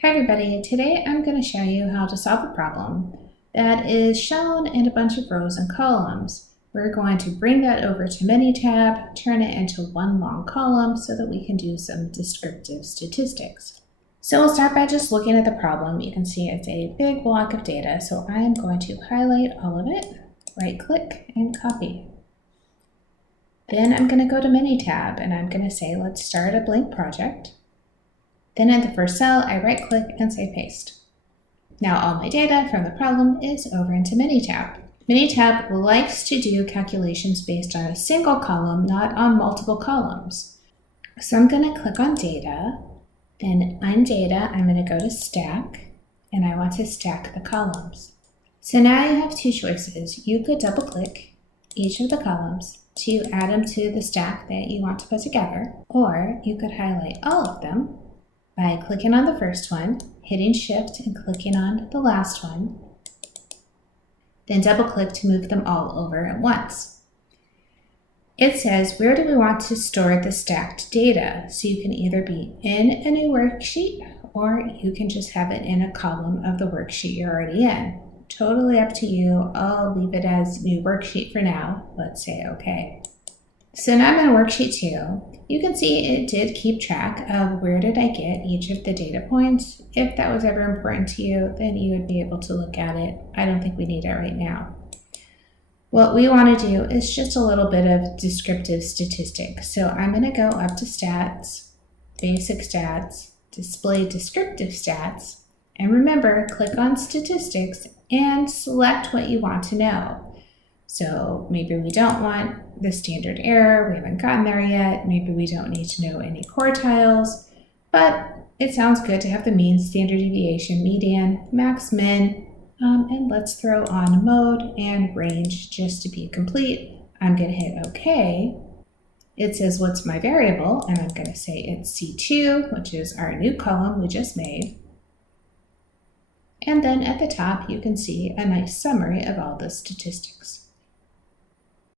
Hi everybody, today I'm going to show you how to solve a problem that is shown in a bunch of rows and columns. We're going to bring that over to Minitab, turn it into one long column so that we can do some descriptive statistics. So we'll start by just looking at the problem. You can see it's a big block of data, so I'm going to highlight all of it, right click and copy. Then I'm going to go to Minitab and I'm going to say let's start a blank project. Then in the first cell, I right-click and say Paste. Now all my data from the problem is over into Minitab. Minitab likes to do calculations based on a single column, not on multiple columns. So I'm going to click on Data, then on Data, I'm going to go to Stack, and I want to stack the columns. So now you have two choices. You could double-click each of the columns to add them to the stack that you want to put together, or you could highlight all of them by clicking on the first one, hitting Shift and clicking on the last one, then double-click to move them all over at once. It says, where do we want to store the stacked data? So you can either be in a new worksheet or you can just have it in a column of the worksheet you're already in. Totally up to you. I'll leave it as new worksheet for now. Let's say OK. So now I'm in worksheet 2. You can see it did keep track of where did I get each of the data points. If that was ever important to you, then you would be able to look at it. I don't think we need it right now. What we want to do is just a little bit of descriptive statistics. So I'm going to go up to Stats, Basic Stats, Display Descriptive Stats, and remember, click on Statistics and select what you want to know. So maybe we don't want the standard error, we haven't gotten there yet, maybe we don't need to know any quartiles, but it sounds good to have the mean, standard deviation, median, max, min, and let's throw on mode and range just to be complete. I'm going to hit OK. It says what's my variable, and I'm going to say it's C2, which is our new column we just made. And then at the top you can see a nice summary of all the statistics.